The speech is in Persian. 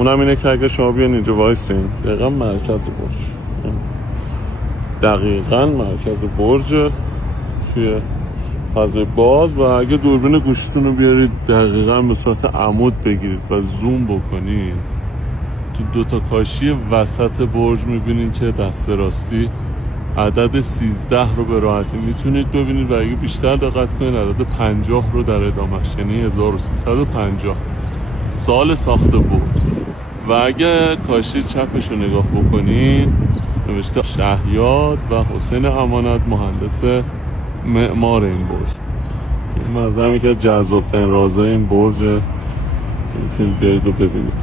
اونم اینه که اگه شما بیان اینجا وایسین دقیقا مرکز برج توی فضای باز، و اگه دوربین گوشیتون رو بیارید دقیقا به صورت عمود بگیرید و زوم بکنید تو دوتا کاشی وسط برج میبینید که دست راستی عدد 13 رو به راحتی میتونید ببینید، و اگه بیشتر دقت کنید عدد 50 رو در ادامهش، یعنی 1350 سال ساخت برج. و اگه کاشی چپش رو نگاه بکنید نوشته شهیاد و حسین امانت مهندس معمار این برج. این منظرم یکی از جذاب‌ترین رازهای این برج، میتونید بیایید و ببینید.